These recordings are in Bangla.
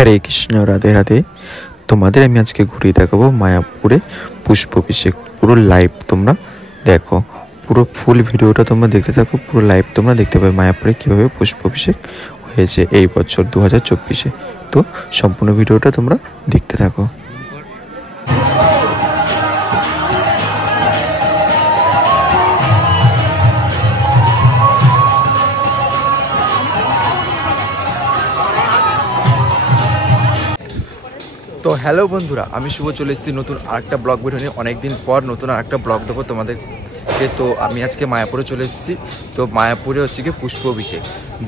হরে কৃষ্ণ, রাধে রাধে। তোমাদের আমি আজকে ঘুরিয়ে দেখাবো মায়াপুরে পুষ্পাভিষেক। পুরো লাইভ তোমরা দেখো, পুরো ফুল ভিডিওটা তোমরা দেখতে থাকো। পুরো লাইভ তোমরা দেখতে পাবে মায়াপুরে কীভাবে পুষ্পাভিষেক হয়েছে এই বছর 2024-এ। তো সম্পূর্ণ ভিডিওটা তোমরা দেখতে থাকো। তো হ্যালো বন্ধুরা, আমি শুভ চলে এসেছি নতুন আরেকটা ব্লগ ভিডিও নিয়ে। অনেকদিন পর নতুন আরেকটা ব্লগ দেবো তোমাদেরকে। তো আমি আজকে মায়াপুরে চলে এসেছি। তো মায়াপুরে হচ্ছে কি পুষ্পাভিষেক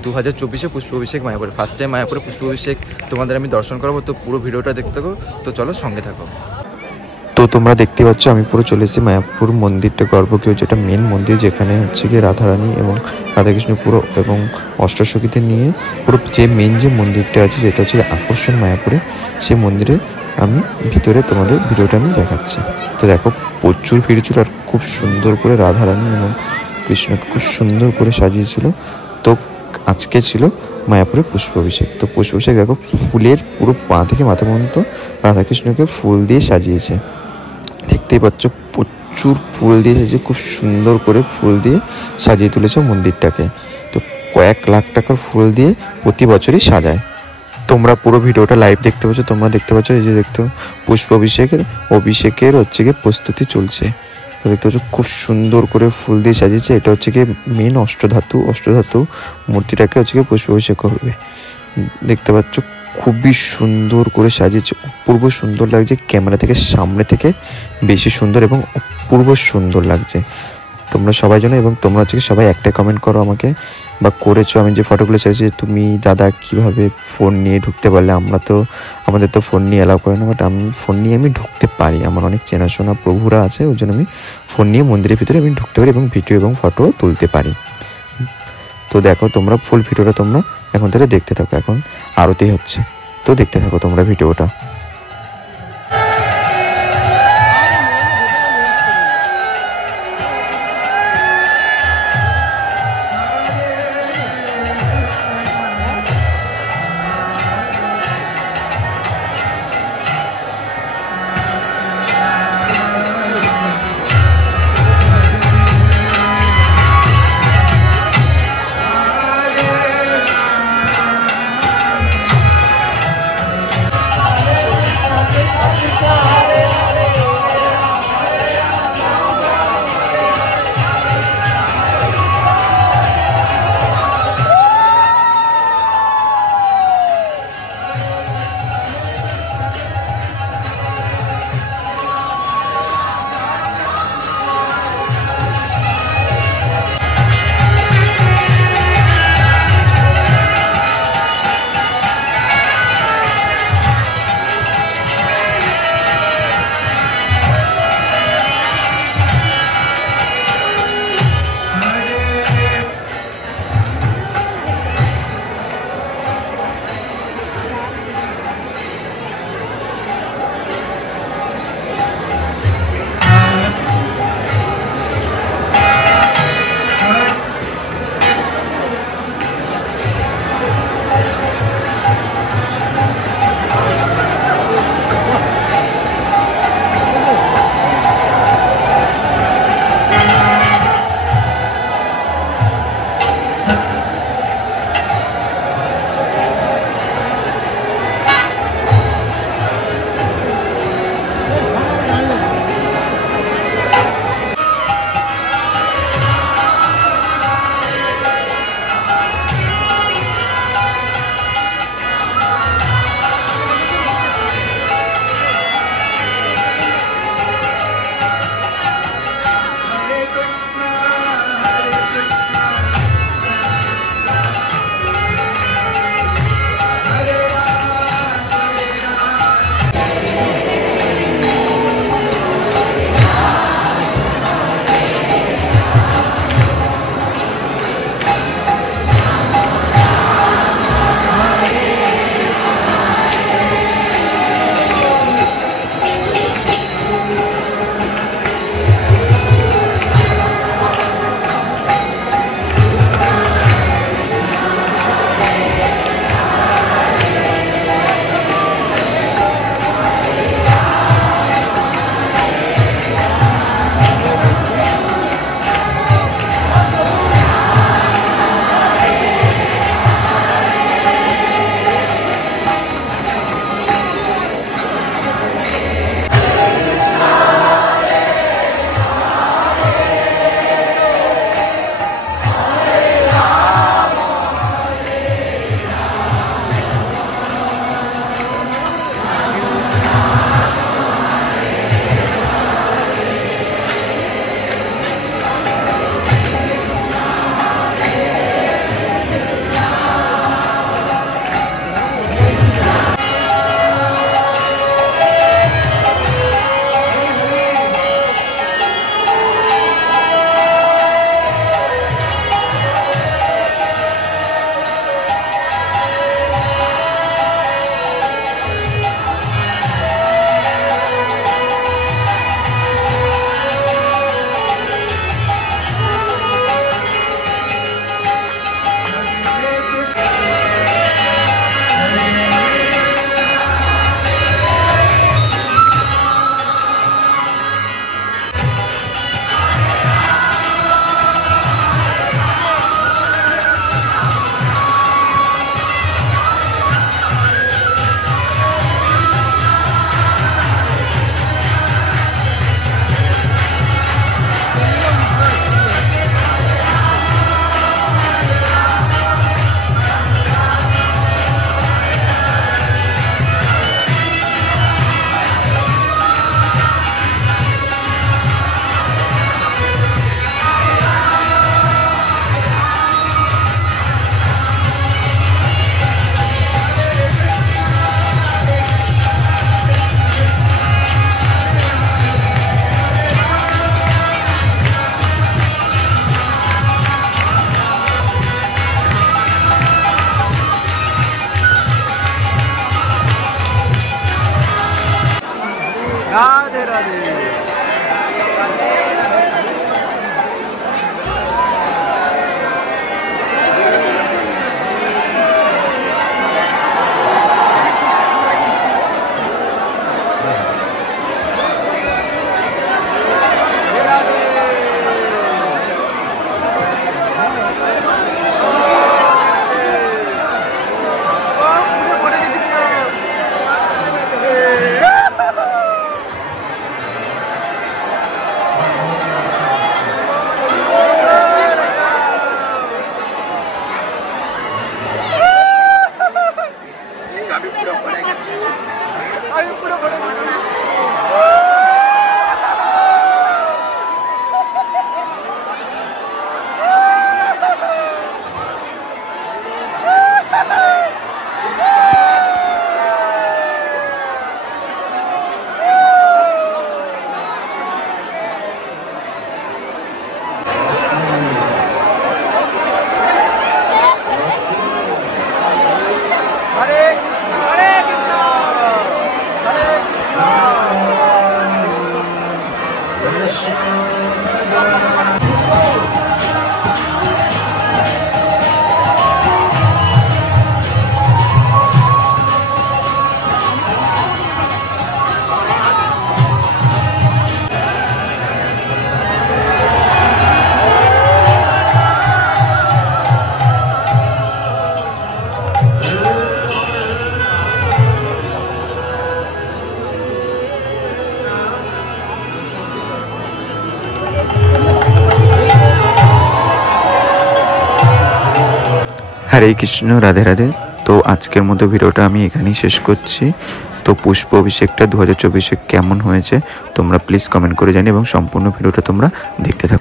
2024-এ পুষ্পাভিষেক মায়াপুরে ফার্স্ট টাইম মায়াপুরে পুষ্পাভিষেক তোমাদের আমি দর্শন করাবো। তো পুরো ভিডিওটা দেখতে থাকো। তো চলো সঙ্গে থাকো। তো তোমরা দেখতে পাচ্ছ আমি পুরো চলে এসেছি মায়াপুর মন্দিরটা, গর্ভগৃহ, যেটা মেন মন্দির, যেখানে হচ্ছে কি রাধারানী এবং রাধাকৃষ্ণ পুরো এবং অষ্টসখীতে নিয়ে পুরো যে মেন যে মন্দিরটা আছে, যেটা হচ্ছে আকর্ষণ মায়াপুরে, সেই মন্দিরে আমি ভিতরে তোমাদের ভিডিওটা আমি দেখাচ্ছি। তো দেখো, প্রচুর ভিড় ছিল আর খুব সুন্দর করে রাধারানী এবং কৃষ্ণকে খুব সুন্দর করে সাজিয়েছিল। তো আজকে ছিল মায়াপুরে পুষ্পাভিষেক। তো পুষ্পাভিষেক দেখো, ফুলের পুরো পা থেকে মাথা পর্যন্ত রাধাকৃষ্ণকে ফুল দিয়ে সাজিয়েছে। দেখতেই পাচ্ছ প্রচুর ফুল দিয়ে সাজিয়ে, খুব সুন্দর করে ফুল দিয়ে সাজিয়ে তুলেছে মন্দিরটাকে। তো কয়েক লাখ টাকার ফুল দিয়ে প্রতি বছরই সাজায়। তোমরা পুরো ভিডিওটা লাইভ দেখতে পাচ্ছ। তোমরা দেখতে পাচ্ছ এই যে দেখতে অভিষেকের হচ্ছে গিয়ে প্রস্তুতি চলছে। তো দেখতে পাচ্ছ খুব সুন্দর করে ফুল দিয়ে সাজিয়েছে। এটা হচ্ছে গিয়ে মেন অষ্টধাতু মূর্তিটাকে হচ্ছে গিয়ে পুষ্পাভিষেক করবে। দেখতে পাচ্ছ খুবই সুন্দর করে সাজিয়েছে, অপূর্ব সুন্দর লাগছে। ক্যামেরা থেকে সামনে থেকে বেশি সুন্দর এবং অপূর্ব সুন্দর লাগছে। তোমরা সবাই জানো এবং তোমরা হচ্ছে সবাই একটাই কমেন্ট করো আমাকে, বা করেছো। আমি যে ফটোগুলো চাইছি, তুমি দাদা কীভাবে ফোন নিয়ে ঢুকতে পারলে? আমাদের তো ফোন নিয়ে অ্যালাউ করে না, বাট আমি ফোন নিয়ে আমি ঢুকতে পারি। আমার অনেক চেনাশোনা প্রভুরা আছে, ওই জন্য আমি ফোন নিয়ে মন্দিরের ভিতরে আমি ঢুকতে পারি এবং ভিডিও এবং ফটো তুলতে পারি। তো দেখো, তোমরা ফুল ভিডিওটা তোমরা এখন থেকে দেখতে থাকো। এখন আরতি হচ্ছে, তো দেখতে থাকো তোমরা ভিডিওটা। হরে কৃষ্ণ, রাধে রাধে। তো আজকের মতো ভিডিওটা আমি এখানেই শেষ করছি। তো পুষ্প অভিষেকটা 2024 কেমন হয়েছে তোমরা প্লিজ কমেন্ট করে জানিও এবং সম্পূর্ণ ভিডিওটা তোমরা দেখতে থাকো।